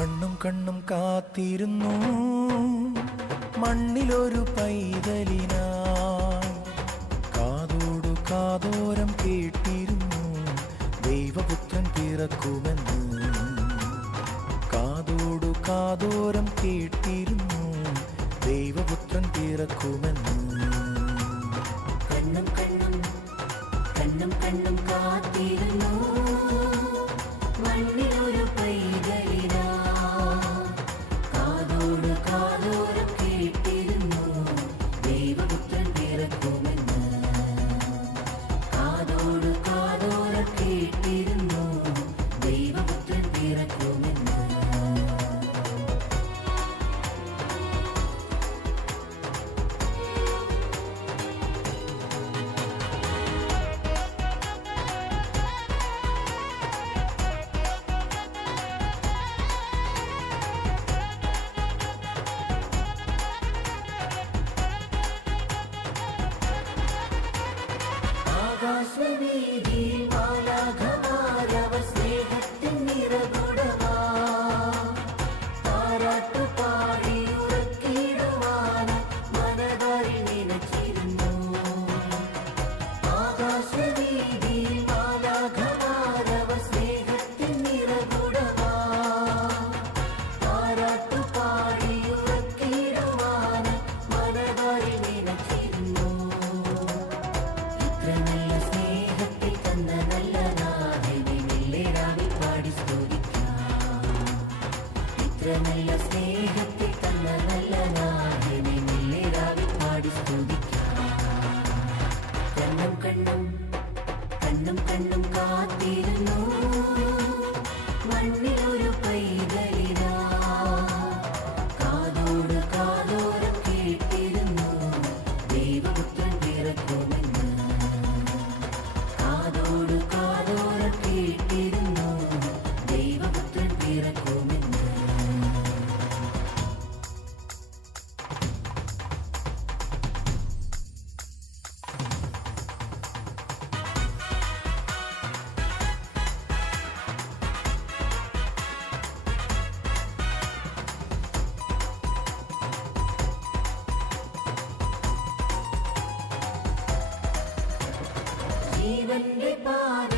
കണ്ണും കണ്ണും കാത്തിരുന്നു മണ്ണിലൊരു പൈതലിനായി. കാതോടു കാതോരം കേട്ടിരുന്നു ദൈവപുത്രൻ പിറക്കുമെന്ന്. കാതോടു കാതോരം കേട്ടിരുന്നു ദൈവപുത്രൻ പിറക്കുമെന്ന്. കണ്ണും കണ്ണും കണ്ണും കണ്ണും കാത്തിരുന്നു മണ്ണിലൊരു പൈതലിനാ. കാതോട് കാതോരം കേട്ടിരുന്നു ദൈവപുത്രൻ പിറക്കുമെന്ന്. കാതോട് കാതോരം കേട്ടിരുന്നു ദൈവപുത്രൻ പിറക്കുമെന്ന്. ആകാശവീതിയിൽ മാലാഖമാരവർ സ്നേഹത്തിൻ നിറകുടമാ. താരാട്ടുപാടി ഉറക്കിടുവാൻ മനതാരിൽ നനച്ചിരുന്നു. ആകാശവീതിയിൽ മാലാഖമാരവർ സ്നേഹത്തിൻ നിറകുടമാ. താരാട്ടുപാടി ഉറക്കിടുവാൻ മനതാരിൽ നനച്ചിരുന്നു. നല്ല സ്നേഹത്തിൽ തന്ന നല്ല നാഥനെ മെല്ലേരാവിൽ പാടി സ്തുതിക്കാം. ഇത്ര നല്ല സ്നേഹത്തിൽ തന്ന നല്ല നാഥനെ മെല്ലേരാവിൽ പാടി സ്തുതിക്കാം. കണ്ണും കണ്ണും കണ്ണും കണ്ണും കാത്തിരുന്നു മണ്ണിലൊരു പൈതലിനാ. കാതോട് കാതോരം കേട്ടിരുന്നു ദൈവപുത്രൻ പിറക്കുമെന്ന്. കാതോട് കാതോരം കേട്ടിരുന്നു ദൈവപുത്രൻ പിറക്കുമെന്ന്. ജീവന്റെ പാത